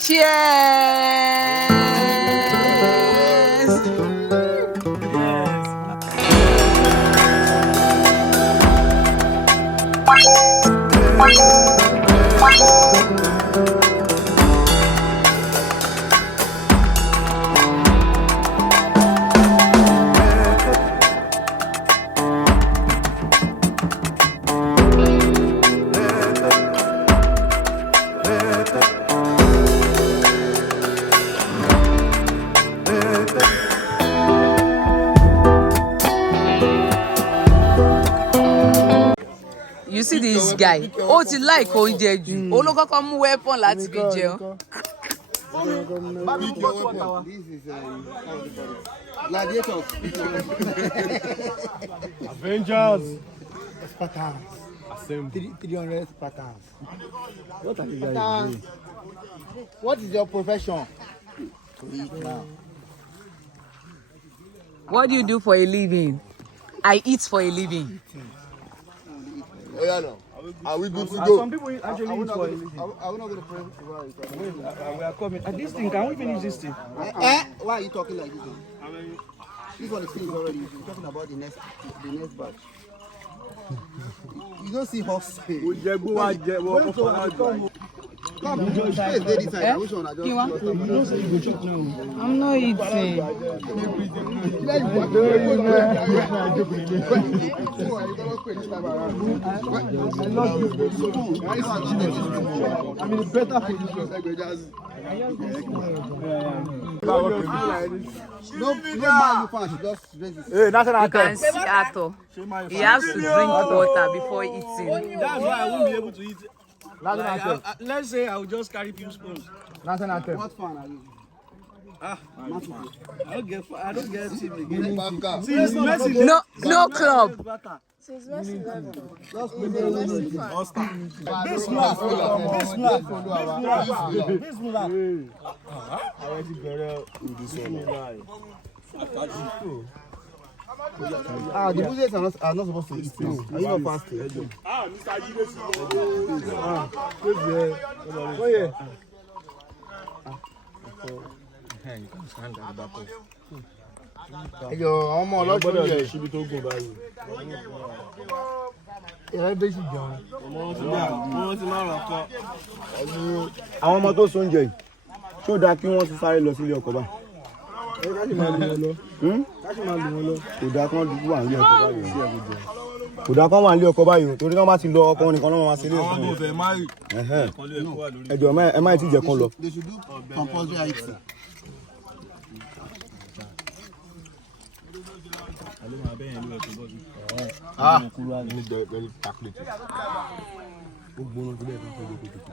Cheers! You see this guy? Oh, ti like oúnjẹ jù. Ó ló kọ́kọ́ mú weapon láti fi jẹun. This is gladiators. Avengers. Spartans. 300 Spartans. What are you guys doing? What is your profession? What do you do for a living? I eat for a living. Oh yeah, no. Are we good to go? Some people actually eat for a living. Are we not going to pray? We are coming. This thing, can we finish this thing? Why are you talking like this? This one is finished already. You're talking about the next batch. You don't see horse. Come, which one? I'm not eating. I mean, it's better for you. No man, you can just raise it. You can see Ato. He has to drink water before eating. That's why I won't be able to eat. Let's say I will just carry few spoons. What fan are you? I don't get TV again. No club. The Muslims are not supposed to eat this. Are you not fasting? Ọmọ ọlọ́jọ́ yẹ ṣíbi tó gùn báyìí. Ìrẹ́ bẹ́ẹ̀ sì jẹun. Wọ́n ti máa rọ̀ kọ́. Àwọn ọmọ tó sóúnjẹ yìí ṣó dáa kí wọ́n ti sáré lọ sílé ọkọ báyìí. Káṣí máa lù wọn lọ. Kò dáa kí wọ́n wà nílé ọkọ báyìí. Kò dáa kí wọ́n wà nílé ọkọ báyìí torí kí wọ́n bá ti lọ ọkọ nìkan náà wọ́n wá sílé ọkọ. Àwọn ọmọ fẹ́ máa rí. Ẹ jọ̀ọ́ ẹ má ti jẹ kán lọ. They should do compulsory eating.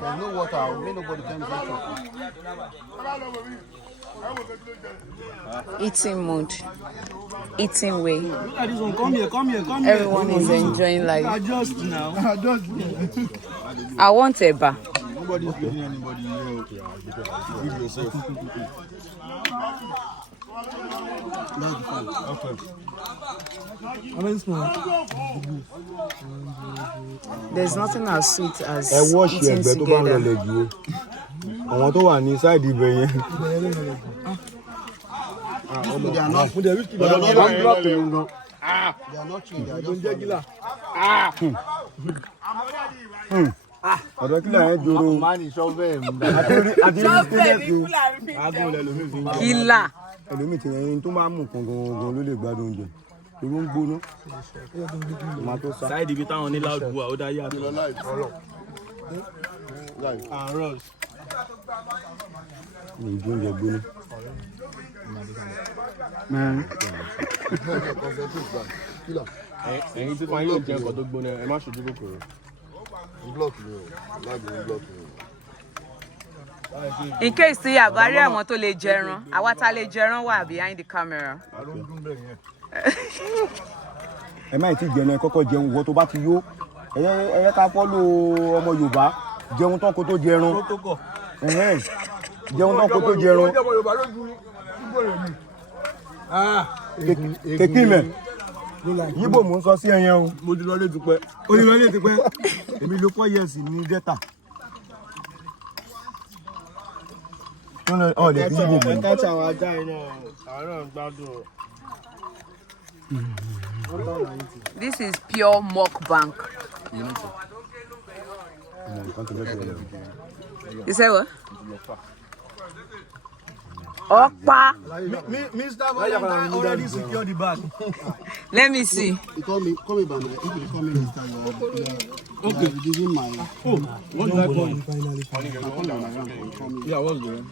There's no water. Nobody can drink it. Eating mood. Eating way. Look at this one. Come here. Everyone is enjoying life. Adjust now. I want eba. Nobody's feeding anybody here. Give yourself. Okay. There's nothing as sweet as Ẹ eating tó bá ń together. lọlẹ̀ jù o. Àwọn tó wà ní sáìdì ibẹ̀ yẹn. They are not. They are not chewing. They are just Ọ̀dọ́ kílà yẹn joro. Killer. Ẹlòmíì ti yẹn tó máa mú nǹkan gangan ló lè gbádùn oúnjẹ. Irú ń gbóná. Sáìdì ibi táwọn ní láàbù wa ó dá yàtọ̀. Àárọ̀. Ní ìdí oúnjẹ gbóná. Ẹ̀yin tí fún ayé ò jẹ́ nǹkan tó gbóná ẹ má ṣojú kòkòrò. In case tí àbárí àwọn tó lè jẹran, àwa tá lè jẹran wà behind the camera. Ẹ má ti jẹun ẹ kọ́kọ́ jẹun ìwọ tó bá ti yó. Ẹ ká fọ́lò ọmọ Yorùbá jẹun tán kó tó jẹran. Jẹun tán kó tó jẹran. Kékí mẹ́. Yíbò mò ń sọ sí ẹyẹn o. Mo ti lọ lé tipẹ́. Ó ti lọ lé tipẹ́. Èmi ló 4 years ní Delta. Oh, they people. Catch our guy now. I don't know. This is pure mukbang. You say what? Okpa. Mr. Valentine already secured the bag. Let me see. You call me by my. If you call me Mr. Okay. You give him my. What did I call you? Yeah, what's the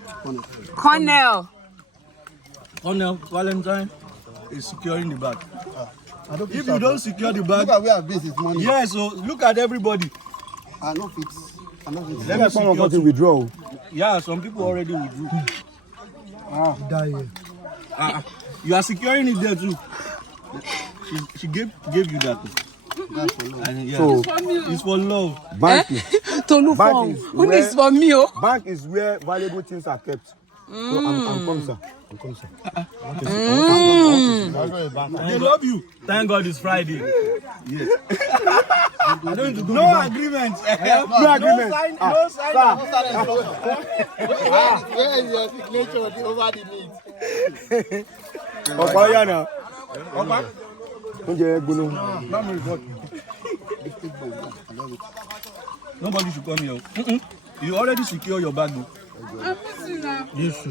Cornell. Colonel Valentine is securing the bag. If you don't secure the bag, look at where this is money. Yeah, so look at everybody. I know fit. Let me someone to withdraw. Yeah, some people already withdrew. You are securing it there too. She gave you that. That's for love. Yeah. So it's for love. Bank Who needs for me? Bank is where valuable things are kept. So I'm coming, sir. They love you. Thank God it's Friday. Yes. No agreement. No agreement. No sign. Where is your signature over the meat? Ọ̀pá yà náà. Ọ̀pá. Oúnjẹ gbóná. Nobody should come here. You already secure your bag. Yes.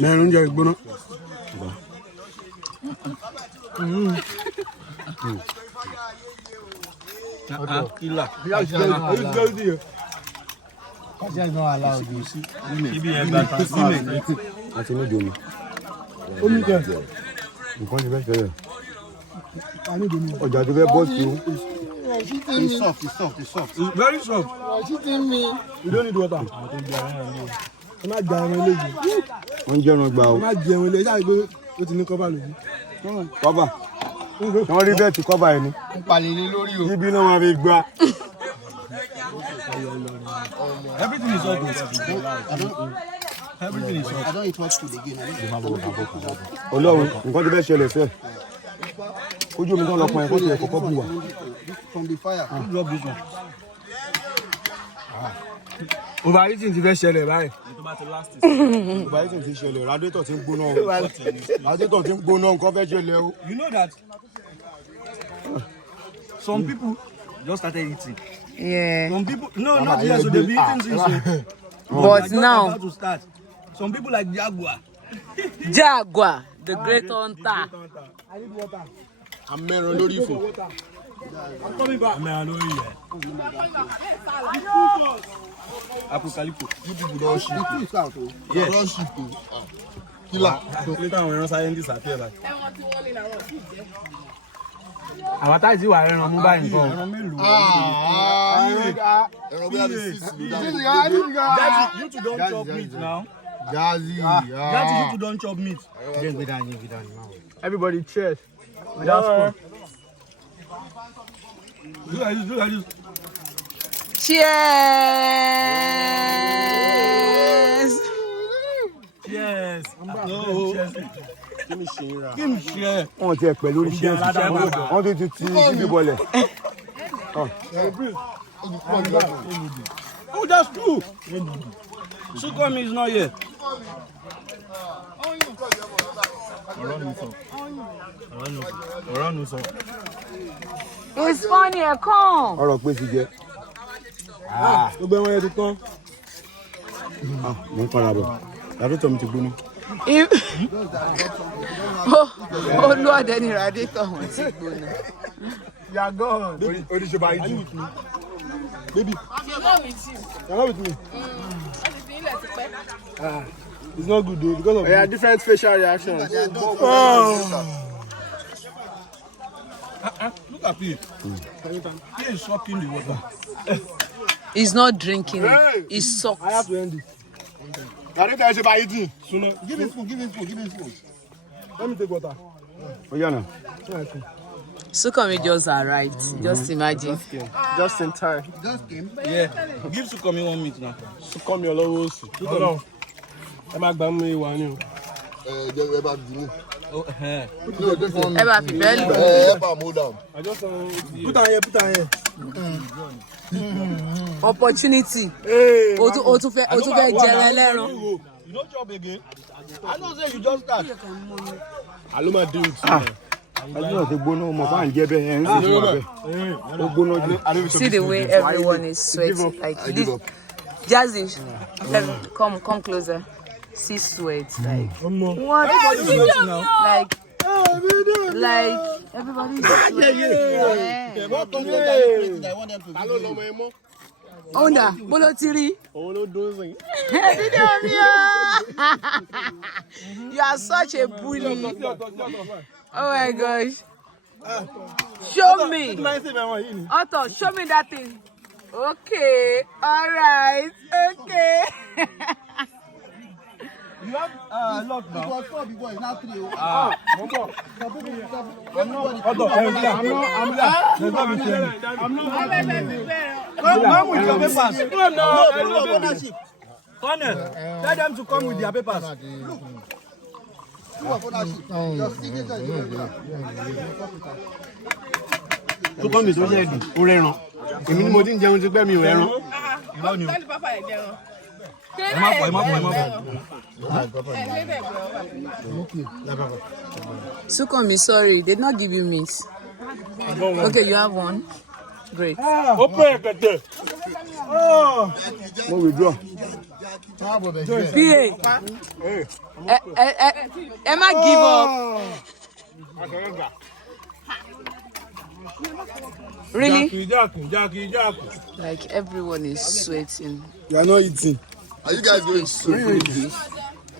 Man, oúnjẹ gbóná. Killer. That's not allowed. You see. Àti ní domi. Omi kẹ. Nǹkan ti fẹ́ ṣẹlẹ̀. Ọjà tó fẹ́ bọ́ sí o. It's soft. It's very soft. You don't need water. Ẹ má gba ẹran eléyìí. Wọ́n jẹ́ ẹran gbà o. Ẹ má jẹ ẹran eléyìí. Ṣáà gbé ó ti ní kọ́bà lójú. Kọ́bà. Wọ́n rí bẹ́ẹ̀ tí kọ́bà yẹn ni. Palẹ̀lẹ̀ lórí o. Ibi náà máa fi gbà. Everything is all good. Everything is all I don't eat much food again. Ọlọ́run nǹkan ti fẹ́ ṣẹlẹ̀ sẹ́ẹ̀. Ojú omi náà lọ pọn ẹ̀ kó tiẹ̀ kọ́kọ́ bù wá. From the fire. Drop this one. Overeating ti fẹ́ ṣẹlẹ̀ báyìí. Overeating ti ṣẹlẹ̀, radiator ti ń gbóná o. Radiator ti ń gbóná nǹkan fẹ́ ṣẹlẹ̀ o. You know that some people just started eating. Yeah. Some people, no, not yet, so they've been eating since. But now, About to start. Some people like Jaguar. Jaguar, the great hunter. I need water. I'm mẹ́ran lórí ìfò. I'm coming back. Apocalypse. You people don ship. The two is out o. Yes. Don ship o. Killer. Later when scientists appear like. Àwọn táyì tí wà ẹran mú báyìí nǹkan. Ẹran mélòó? Ẹran bí a lè six. Daddy, you two don't chop meat now. Gazi. Daddy, you two don't chop meat. Everybody cheers. That's cool. Do like this. Cheers! Yes. No. Give me share. Wọ́n ti ẹ̀ pẹ̀lú oríṣiríṣi ṣiṣẹ́ wọ́n ti ti ibi bọ̀lẹ̀. Oh, that's true. Sukomi is not here. It's funny, come. Ọ̀rọ̀ pé ti jẹ. Gbogbo ẹran yẹn ti tán. Mo ń padà bọ̀. Radiator mi ti gbóná. Olúọdẹ ni radiator wọn ti gbóná. You are gone. Oríṣi bá yìí. Baby. You're not with me. It's not good though because of different facial reactions. Look at it. He is sucking the water. He's not drinking it. He sucks. I have to end it. Radiator ṣe bá yìí dùn. Sooner. Give me spoon. Let me take water. Ó yà náà. Sukomi just arrived. Just imagine. Just in time. Yeah. Give Sukomi 1 minute now. Sukomi ọlọ́wọ́ òsì. Ẹ má gbà mí wá ní o. Ẹ bá dì mí. Ẹ bá fi bẹ́ẹ̀ lò. Ẹ bá mú down. Put on here. Opportunity. O tún fẹ́ jẹrẹ ẹlẹ́ran. You no chop again. I know say you just start. Aloma do it. Àlọ́ ti gbóná ọmọ bá ń jẹ́ bẹ́ẹ̀ ẹ̀ ń sì wà bẹ́ẹ̀. Ó gbóná jù. See the way everyone is sweating. Like this. Jazzy, come closer. See sweat. Like what? Like everybody is sweating. Ona, bolo tiri. You are such a bully. Oh my gosh. Show me. Otto, show me that thing. Okay. All right. Okay. You have lock now. It was 4 before, it's now 3. I'm not with your papers. No, ownership. Colonel, tell them to come with their papers. Your signature is Tó kọ́ mi tó ṣe dùn, ó rẹran. Èmi ni mo ti ń jẹun ti pẹ́ mi ò rẹran. Sukomi, sorry, they did not give you meat. Okay, you have one. Great. Open it. Oh, Mo withdraw. PA. Emma, give up. Really? Jackie. Like everyone is sweating. You are not eating. Are you guys going to finish this?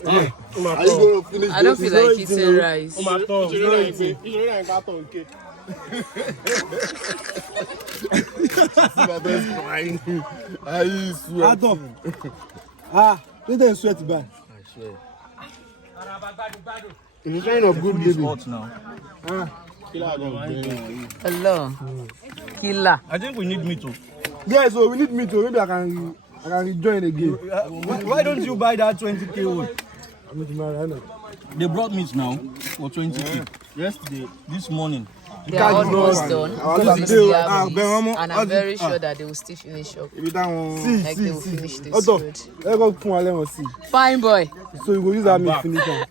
Are you going to finish I don't feel like eating rice. this? My best crying. I swear. Adam. Let them sweat back. It's a sign of good living. hot now. Hello. Killer. I think we need meat too. Yeah, so we need meat. So maybe I can rejoin again. Why don't you buy that 20k one? They brought meat now for 20k. Yesterday, this morning. They are almost done. This is their meat, and I'm very sure that they will still finish up. Like they will finish this food. Fine boy. So you go use that meat finish am.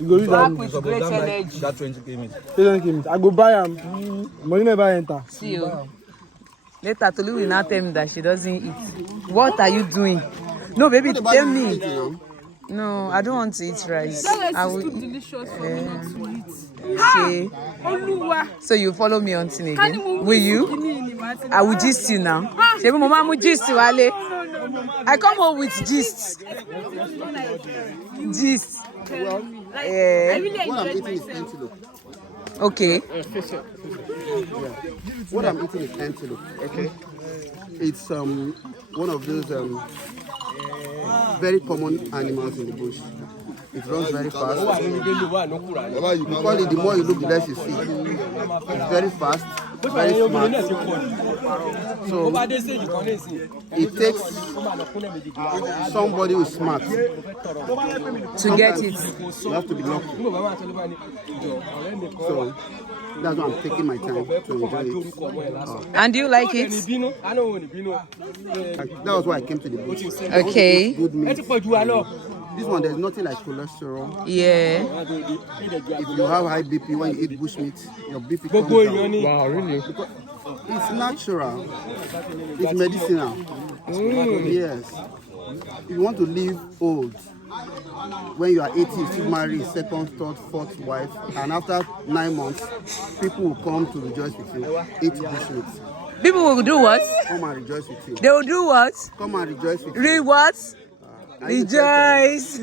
You go use that Back meat. with great energy. That 20k meat. I go buy am. Money never enter. See you. Later, Tolu will now tell me that she doesn't eat. What are you doing? No, baby, tell me. No, I don't want to eat rice. I will eat. Delicious for me not to eat. Okay. So you follow me on thing again? Will you? I will gist you now. Shebi mama mu gist wale. I come home with gist. Gist. I really What I'm enjoyed eating is myself. antelope. Okay. What I'm eating is antelope. Okay. It's one of those very common animals in the bush. It runs very fast. Baba, you You call it, the more you look, the less you see. It's very fast, very smart. So it takes somebody who is smart. To get it. You have to be lucky. So that's why I'm taking my time to enjoy it. And do you like it? That was why I came to the bush. Okay. Good meat. This one, there's nothing like cholesterol. Yeah. If you have high BP when you eat bush meat, your BP comes down. Wow, really? Because it's natural. It's medicinal. Yes. If you want to live old, when you are 80, you still marry second, third, fourth wife, and after 9 months, people will come to rejoice with you. Eat bush meat. People will do what? Come and rejoice with you. They will do what? Come and rejoice with you. Read what? Are you Rejoice.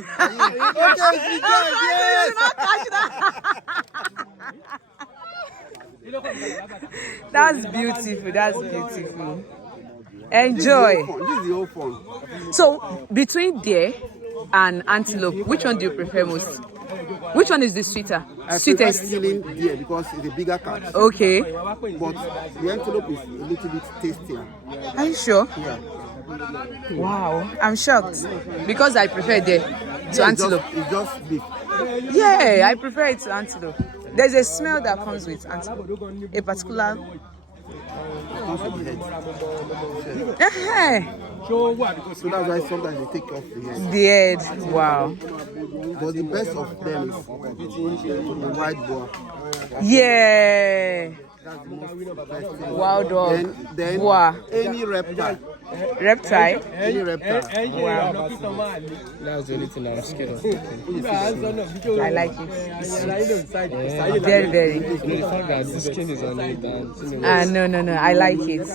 That's beautiful. That's beautiful. Enjoy. This is the whole fun. So between deer and antelope, which one do you prefer most? Which one is the sweeter? I Sweetest. prefer killing deer because it's a bigger cat. Okay. But the antelope is a little bit tastier. Are you sure? Yeah. Wow. I'm shocked because I prefer deer to antelope. It's just beef. Yeah, I prefer it to antelope. There's a smell that comes with a particular. So that's why sometimes they take off the head. The head. Wow. But the best of them is the white boar. Yeah. That's the most best thing. Wild dog. Then Boar. any reptile. Reptile. Any reptile. Wow. That's the only thing I'm scared of. I like it. Very, very. The fact that the skin is on it and No. I like it.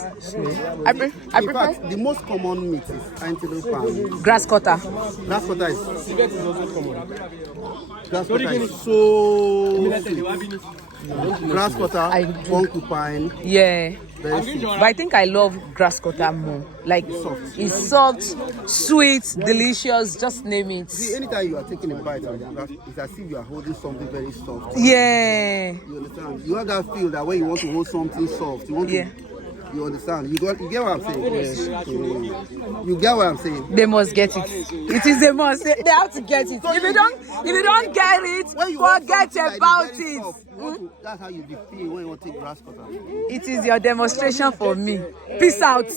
I In prefer fact, the most common meat is antelope and grass cutter. grass cutter is so sweet. Grass cutter, porcupine. Yeah. Very sweet. But I think I love grass cutter more. Like it's soft, sweet, delicious. Just name it. See, anytime you are taking a bite of the grass, it's as if you are holding something very soft. Yeah. You understand? You have that feel that when you want to hold something soft, you want to. You understand? You get what I'm saying? Yes. You get what I'm saying? They must get it. It is a must. They have to get it. If you don't get it, forget about it. That's how you feel when you want to take grass cutter. It is your demonstration for me. Peace out.